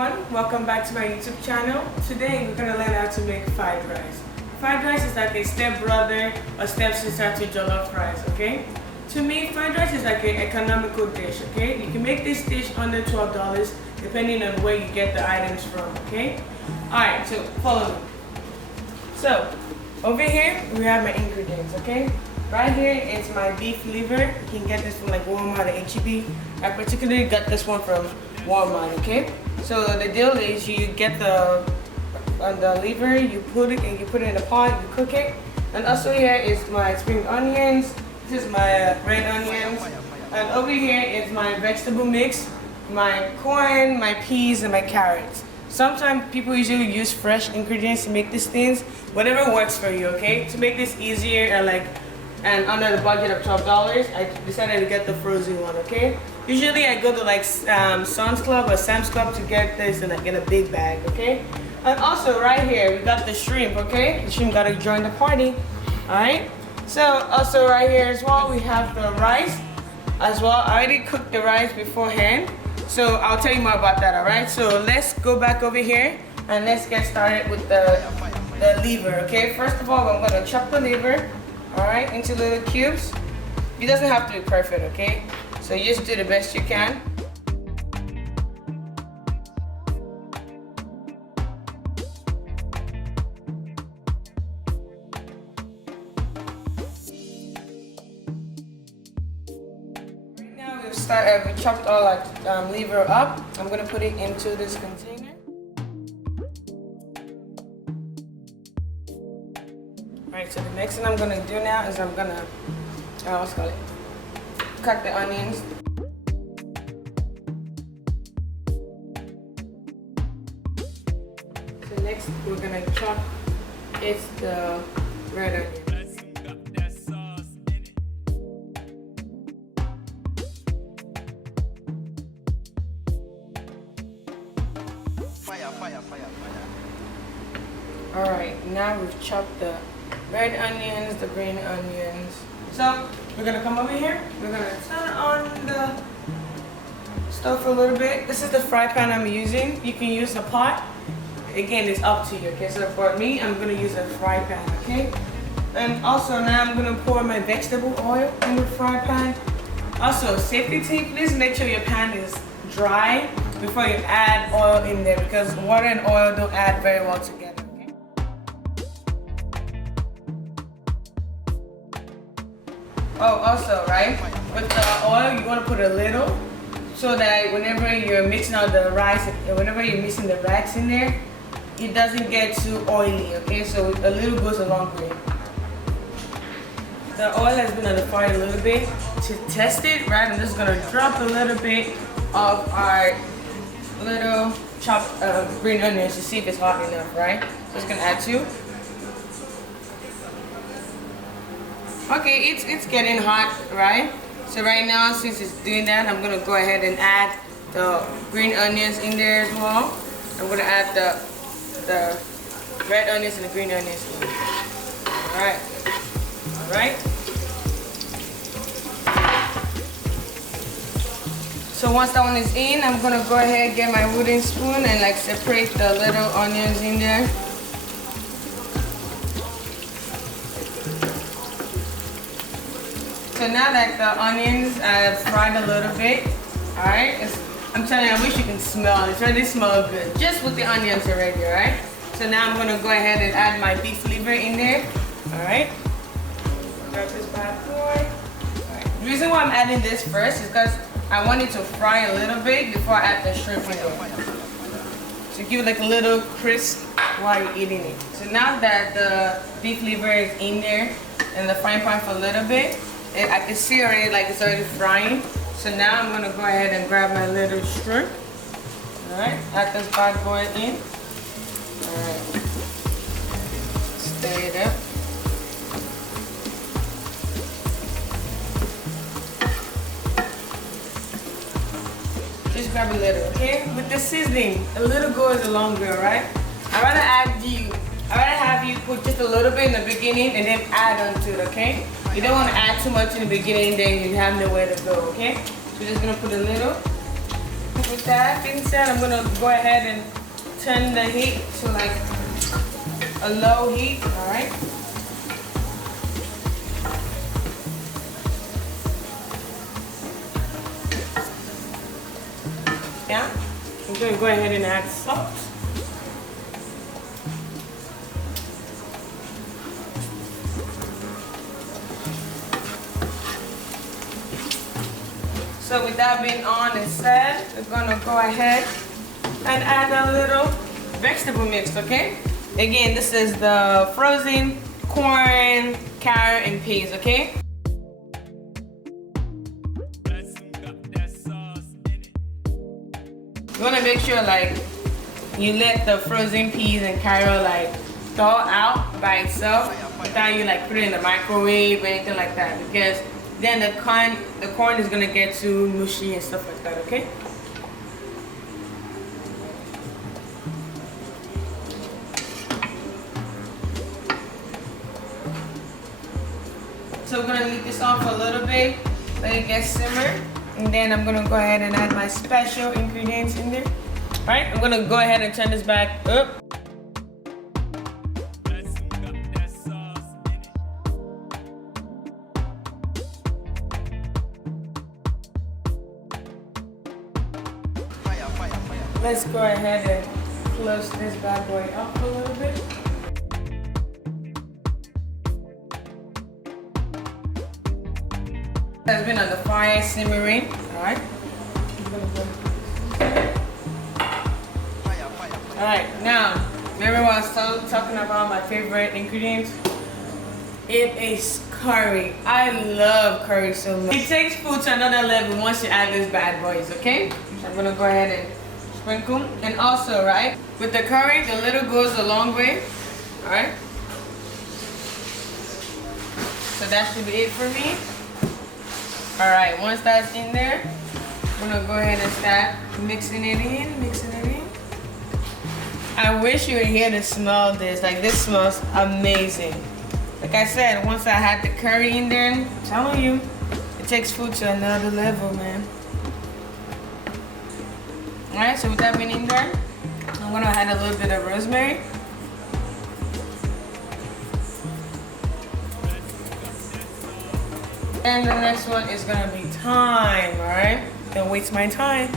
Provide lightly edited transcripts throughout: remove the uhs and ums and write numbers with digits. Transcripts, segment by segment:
everyone, welcome back to my YouTube channel. Today we're going to learn how to make fried rice. Fried rice is like a stepbrother or stepsister to jollof rice, okay? To me, fried rice is like an economical dish, okay? You can make this dish under $12 depending on where you get the items from, okay? Alright, so follow me. So, over here we have my ingredients, okay? Right here is my beef liver. You can get this from like Walmart or HEB. I particularly got this one from Walmart, okay? So the deal is you get the liver, you put it in a pot, you cook it. And also here is my spring onions. This is my red onions. And over here is my vegetable mix, my corn, my peas, and my carrots. Sometimes people usually use fresh ingredients to make these things. Whatever works for you, okay? To make this easier and under the budget of $12, I decided to get the frozen one, okay? Usually I go to like Sam's Club or Sam's Club to get this in a big bag, okay? And also right here, we got the shrimp, okay? The shrimp gotta join the party, all right? So also right here as well, we have the rice as well. I already cooked the rice beforehand, so I'll tell you more about that, all right? So let's go back over here and let's get started with the liver, okay? First of all, I'm gonna chop the liver, all right, into little cubes. It doesn't have to be perfect, okay? So you just do the best you can. Right now we chopped all our liver up. I'm gonna put it into this container. Alright, so the next thing I'm gonna do now is I'm gonna cut the onions. So next we're gonna chop the red onions. Alright, now we've chopped the red onions, the green onions. So we're gonna come over here. We're gonna turn on the stove for a little bit. This is the fry pan I'm using. You can use a pot. Again, it's up to you. Okay, so for me, I'm gonna use a fry pan. Okay, and also now I'm gonna pour my vegetable oil in the fry pan. Also, safety tip: please make sure your pan is dry before you add oil in there because water and oil don't add very well together. Oh, also, right, with the oil, you want to put a little so that whenever you're mixing out the rice, whenever you're mixing the racks in there, it doesn't get too oily, okay? So a little goes a long way. The oil has been on the fire a little bit. To test it, right, I'm just going to drop a little bit of our little chopped green onions to see if it's hot enough, right? So it's going to add 2. Okay, it's getting hot, right? So right now, since it's doing that, I'm gonna go ahead and add the green onions in there as well. I'm gonna add the red onions and the green onions in. Alright. Alright. So once that one is in, I'm gonna go ahead and get my wooden spoon and like separate the little onions in there. So now that the onions are fried a little bit, alright, I'm telling you, I wish you can smell it. It really smells good, just with the onions already, alright? So now I'm gonna go ahead and add my beef liver in there, alright? Grab this bad boy. Alright. The reason why I'm adding this first is because I want it to fry a little bit before I add the shrimp in there. So give it like a little crisp while you're eating it. So now that the beef liver is in there in the frying pan for a little bit, I can see already like it's already frying. So now I'm gonna go ahead and grab my little shrimp. Alright, add this bad boy in. Alright. Stir it up. Just grab a little, okay? With the seasoning, a little goes a long way, alright? I'd rather have you put just a little bit in the beginning and then add on to it, okay? You don't want to add too much in the beginning, then you have nowhere to go, okay? So we're just gonna put a little. with that being said, I'm gonna go ahead and turn the heat to like a low heat, all right? Yeah, I'm gonna go ahead and add salt. So with that being on and said, we're gonna go ahead and add a little vegetable mix, okay? Again, this is the frozen corn, carrot, and peas, okay? You wanna make sure like you let the frozen peas and carrot like thaw out by itself without you like put it in the microwave or anything like that, because then the corn is gonna get too mushy and stuff like that, okay? So we're gonna leave this on for a little bit, let it get simmered, and then I'm gonna go ahead and add my special ingredients in there. All right, I'm gonna go ahead and turn this back up. Let's go ahead and close this bad boy up a little bit. It's been on the fire simmering, alright? Alright, now, remember when I was talking about my favorite ingredients? It is curry. I love curry so much. It takes food to another level once you add these bad boys, okay? So I'm gonna go ahead and sprinkle. And also, right, with the curry, the little goes a long way, alright? So that should be it for me. Alright, once that's in there, I'm gonna go ahead and start mixing it in, I wish you were here to smell this. Like, this smells amazing. Like I said, once I had the curry in there, I'm telling you, it takes food to another level, man. Alright, so with that being in there, I'm gonna add a little bit of rosemary. And the next one is gonna be thyme, alright? Don't waste my time.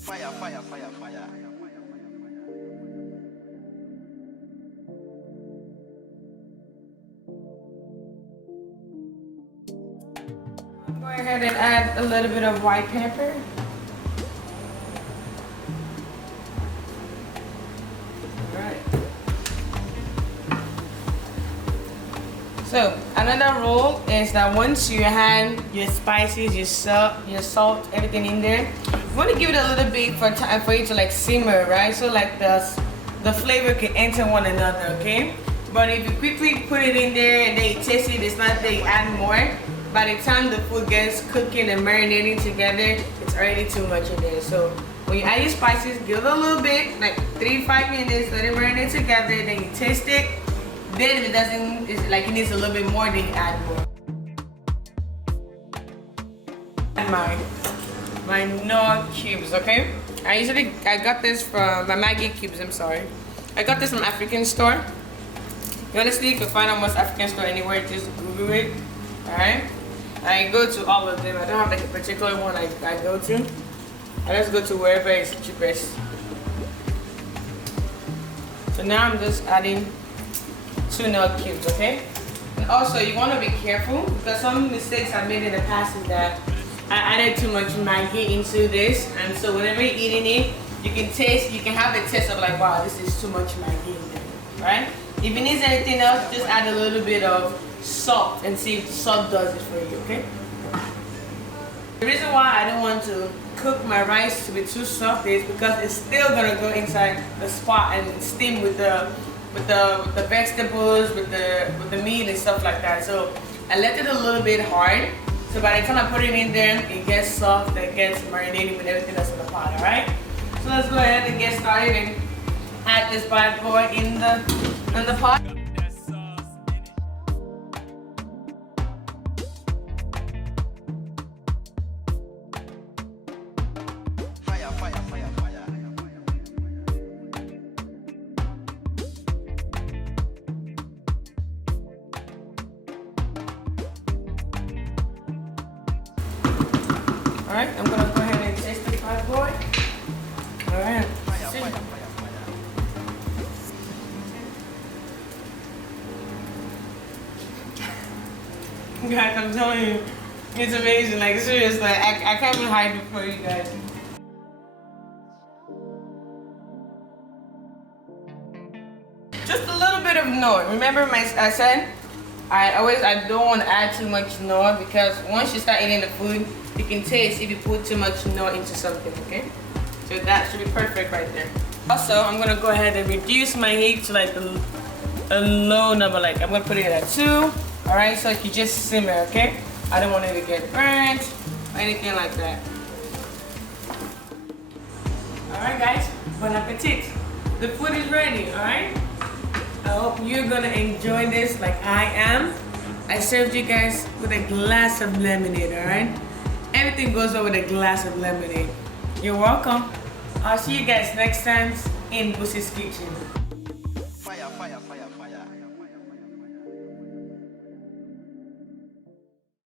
Fire, fire, fire, fire. Go ahead and add a little bit of white pepper. Alright. So another rule is that once you add your spices, your salt, everything in there, you want to give it a little bit for time for it to like simmer, right? So like the flavor can enter one another, okay? But if you quickly put it in there and then you taste it, it's not that you add more. By the time the food gets cooking and marinating together, it's already too much in there. So when you add your spices, give it a little bit, like 3-5 minutes, let it marinate together, then you taste it. Then if it doesn't, it's like it needs a little bit more, then you add more. And my knorr cubes, okay? I got this from my Maggie cubes, I'm sorry. I got this from African store. Honestly, you can find out most African store anywhere, just Google it, alright? I go to all of them. I don't have like a particular one I go to. I just go to wherever is cheapest. So now I'm just adding 2 knorr cubes, okay? And also you want to be careful because some mistakes I made in the past is that I added too much maggie into this, and so whenever you're eating it, you can have a taste of like, wow, this is too much maggie in there, right? If it needs anything else, just add a little bit of salt and see if salt does it for you, okay? The reason why I don't want to cook my rice to be too soft is because it's still gonna go inside the spot and steam with the vegetables, with the meat and stuff like that. So I left it a little bit hard. So by the time I put it in there, it gets soft, it gets marinated with everything that's in the pot, alright? So let's go ahead and get started and add this bad boy in the pot. Alright, I'm gonna go ahead and taste the fried boy. Alright. Fire, fire, fire, fire. Guys, I'm telling you, it's amazing. Like, seriously, I can't even hide it for you guys. Just a little bit of knorr. Remember I said I don't want to add too much knorr because once you start eating the food, you can taste if you put too much knorr into something, okay? So that should be perfect right there. Also, I'm gonna go ahead and reduce my heat to like a low number. Like I'm gonna put it at 2. All right, so it can just simmer, okay? I don't want it to get burnt or anything like that. All right, guys, bon appetit. The food is ready, all right? I hope you're gonna enjoy this like I am. I served you guys with a glass of lemonade, all right? Everything goes over with a glass of lemonade. You're welcome. I'll see you guys next time in Busiiee's kitchen.